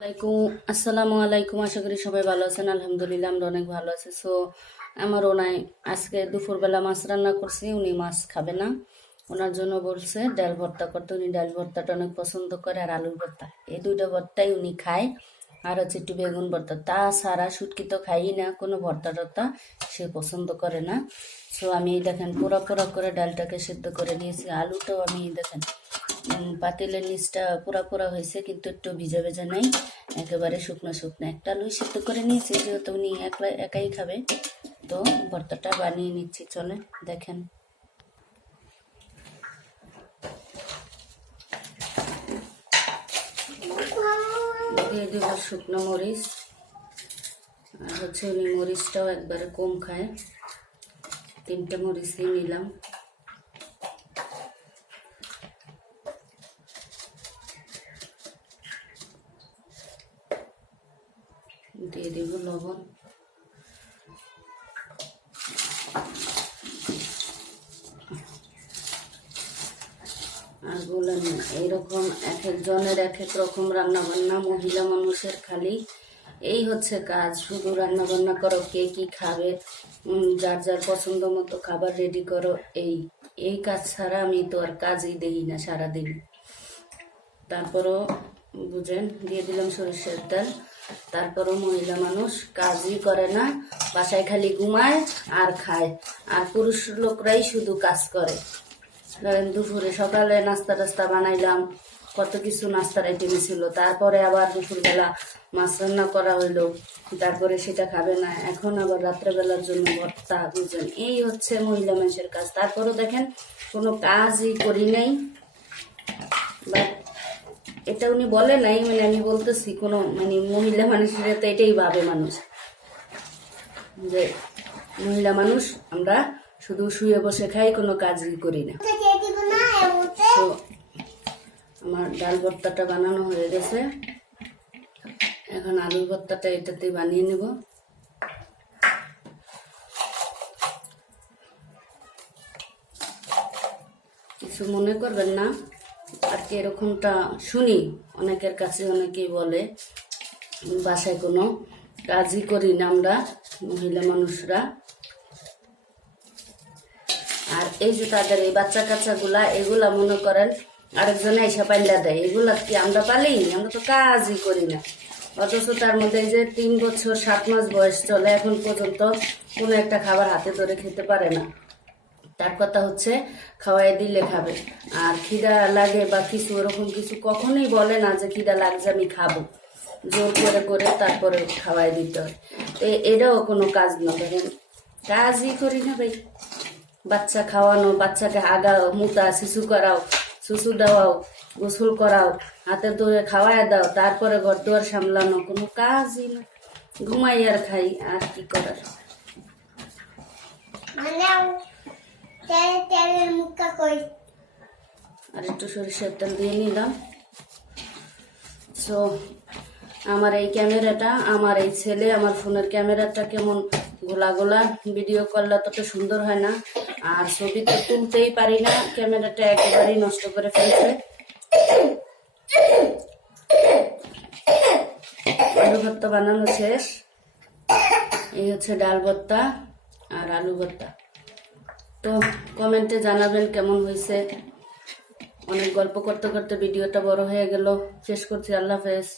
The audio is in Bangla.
আসসালামু আলাইকুম। আশা করি সবাই ভালো আছেন। আলহামদুলিল্লাহ আমরা অনেক ভালো আছি। আমারও নাই, আজকে দুপুরবেলা মাছ রান্না করছি, উনি মাছ খাবে না, ওনার জন্য বলছে ডাল ভর্তা করতে। উনি ডাল ভর্তাটা অনেক পছন্দ করে, আর আলুর ভর্তা, এই দুইটা ভর্তাই উনি খায়, আর হচ্ছে একটু বেগুন ভর্তা। তাছাড়া শুটকি তো খাই না, কোনো ভর্তা টর্তা সে পছন্দ করে না। আমি দেখেন পোড়া পোড়া করে ডালটাকে সিদ্ধ করে নিয়েছি। আলুটাও আমি দেখেন পাতিলের নিচটা পোড়া পোড়া হয়েছে, কিন্তু একটু ভিজা ভেজা নেই, একেবারে শুকনো শুকনো। একটা আলু সিদ্ধ করে নিয়েছি, যেহেতু উনি একাই খাবে, তো ভর্তাটা বানিয়ে নিচ্ছি। চলে দেখেন, দিয়ে দিব শুকনো মরিচ, আর হচ্ছে উনি মরিচটাও একবারে কম খায়, 3টে মরিচই নিলাম। দিয়ে দিব লবণ, আর বলেন এইরকম এক একজনের এক এক রকম রান্না বান্না। মহিলা মানুষের খালি এই হচ্ছে কাজ, শুধু রান্না বান্না করো, কে কি খাবে, যার যার পছন্দ মতো খাবার রেডি করো, এই কাজ ছাড়া আমি তো আর কাজই দেই না সারাদিন। তারপরও বুঝেন, দিয়ে দিলাম সরিষার তেল। তারপরও মহিলা মানুষ কাজই করে না, বাসায় খালি ঘুমায় আর খায়, আর পুরুষ লোকরাই শুধু কাজ করে। ধরেন দুপুরে সকালে নাস্তা টাস্তা বানাইলাম, কত কিছু নাস্তার আইটেম ছিল, তারপরে আবার দুপুরবেলা মাছ রান্না করা হইলো, তারপরে সেটা খাবে না, এখন আবার রাত্রেবেলার জন্য ভর্তা। বুঝলেন, এই হচ্ছে মহিলা মানুষের কাজ। তারপরও দেখেন কোনো কাজই করি নাই, বাট এটা উনি বলে নাই, মানে আমি বলতেছি কোনো মহিলা মানুষের তো এটাই ভাবে মানুষ, যে মহিলা মানুষ আমরা শুধু শুয়ে বসে খাই, কোনো কাজই করি না। তো আমার ডাল ভর্তাটা বানানো হয়ে গেছে, এখন আলুর ভর্তাটা এটাতে বানিয়ে নেব। কিছু মনে করবেন না, আর কি এরকমটা শুনি অনেকের কাছে, অনেকেই বলে বাসায় কোনো কাজই করি না আমরা মহিলা মানুষরা। আর এই যে তাদের এই বাচ্চা কাচ্চাগুলা, এগুলা মনে করেন আরেকজনে এসে পাইলা দেয়, এগুলা কি আমরা পালি? আমরা তো কাজই করি না। অথচ তার মধ্যে যে 3 বছর 7 মাস বয়স চলে, এখন পর্যন্ত কোনো একটা খাবার হাতে ধরে খেতে পারে না। তার কথা হচ্ছে খাওয়াই দিলে খাবে, আর খিদা লাগে বা কিছু ওরকম কিছু কখনোই বলে না যে খিদা লাগছে আমি খাবো, জোর করে করে তারপরে খাওয়াই দিতে হয়। এটাও কোনো কাজ না, দেখেন কাজই করি না ভাই। বাচ্চা খাওয়ানো, বাচ্চাকে আগাও, মুতা শিশু করাও, শুশু দেওয়াও, গোসল করাও, হাতে ধরে খাওয়াই দাও, তারপরে ঘর দুয়ার সামলানো, কোনো কাজই না। ঘুমাই আর খাই, আর কি করার। আর একটু সরিষার তেল দিয়ে নিলাম। আমার এই ক্যামেরাটা, আমার এই ছেলে, আমার ফোনের ক্যামেরাটা কেমন গোলা গোলা, ভিডিও করলে তত সুন্দর হয় না, আর ছবি তো তুলতেই পারি না, ক্যামেরাটা একেবারেই নষ্ট করে ফেলছে। আলু ভর্তা বানানো শেষ, এই হচ্ছে ডাল ভর্তা আর আলু ভর্তা। তো কমেন্টে জানাবেন কেমন হয়েছে। অনেক গল্প করতে করতে ভিডিওটা বড় হয়ে গেল, শেষ করছি। আল্লাহ হাফেজ।